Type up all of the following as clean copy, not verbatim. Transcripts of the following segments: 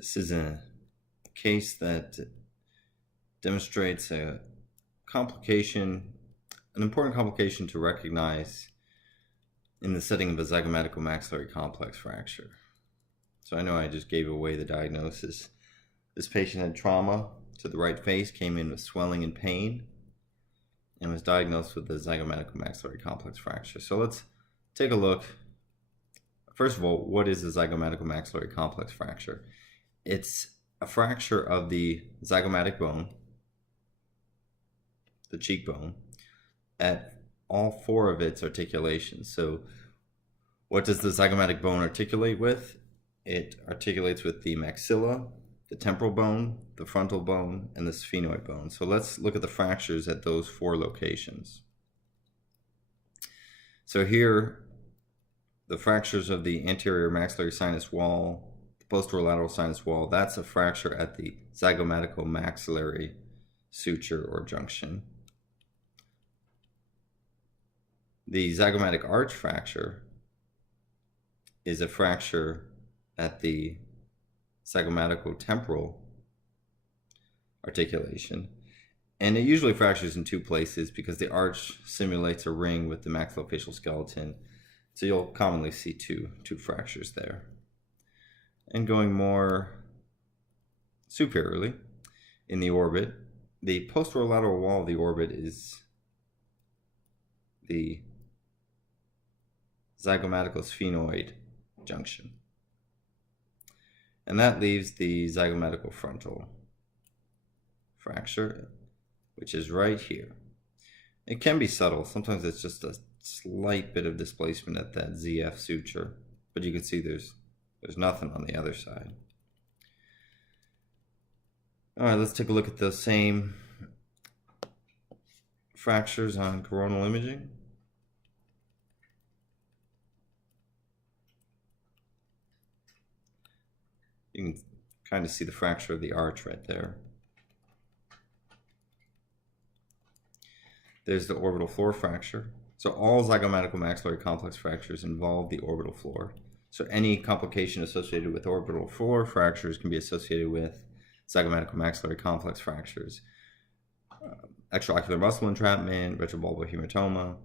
This is a case that demonstrates a complication, an important complication to recognize in the setting of a zygomatic maxillary complex fracture. So I know I just gave away the diagnosis. This patient had trauma to the right face, came in with swelling and pain, and was diagnosed with the zygomatic maxillary complex fracture. So let's take a look. First of all, what is a zygomatic maxillary complex fracture? It's a fracture of the zygomatic bone, the cheekbone, at all four of its articulations. So what does the zygomatic bone articulate with? It articulates with the maxilla, the temporal bone, the frontal bone, and the sphenoid bone. So let's look at the fractures at those four locations. So here, the fractures of the anterior maxillary sinus wall, the posterolateral sinus wall, that's a fracture at the zygomatico-maxillary suture or junction. The zygomatic arch fracture is a fracture at the zygomatico-temporal articulation. And it usually fractures in two places because the arch simulates a ring with the maxillofacial skeleton. So you'll commonly see two fractures there. And going more superiorly in the orbit, the posterolateral wall of the orbit is the zygomatico-sphenoid junction. And that leaves the zygomatico-frontal fracture, which is right here. It can be subtle. Sometimes it's just a slight bit of displacement at that ZF suture, but you can see there's nothing on the other side. All right, let's take a look at those same fractures on coronal imaging. You can kind of see the fracture of the arch right there. There's the orbital floor fracture. So all zygomatico maxillary complex fractures involve the orbital floor. So any complication associated with orbital floor fractures can be associated with zygomatico maxillary complex fractures. Extraocular muscle entrapment, retrobulbar hematoma.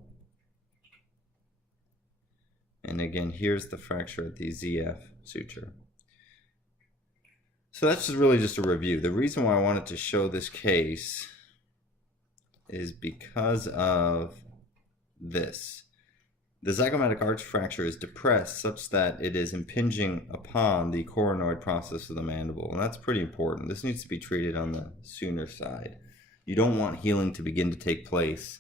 And again, here's the fracture at the ZF suture. So that's really just a review. The reason why I wanted to show this case is because of this. The zygomatic arch fracture is depressed such that it is impinging upon the coronoid process of the mandible, and that's pretty important. This needs to be treated on the sooner side. You don't want healing to begin to take place,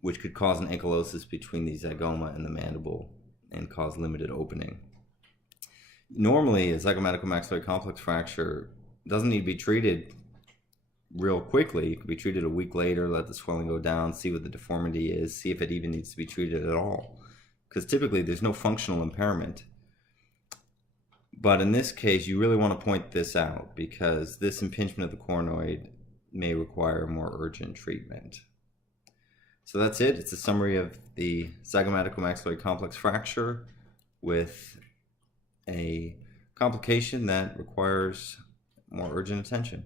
which could cause an ankylosis between the zygoma and the mandible and cause limited opening. Normally, a zygomatico maxillary complex fracture doesn't need to be treated real quickly. It could be treated a week later, let the swelling go down, see what the deformity is, see if it even needs to be treated at all. Because typically there's no functional impairment. But in this case, you really want to point this out because this impingement of the coronoid may require more urgent treatment. So that's it. It's a summary of the zygomatico maxillary complex fracture with a complication that requires more urgent attention.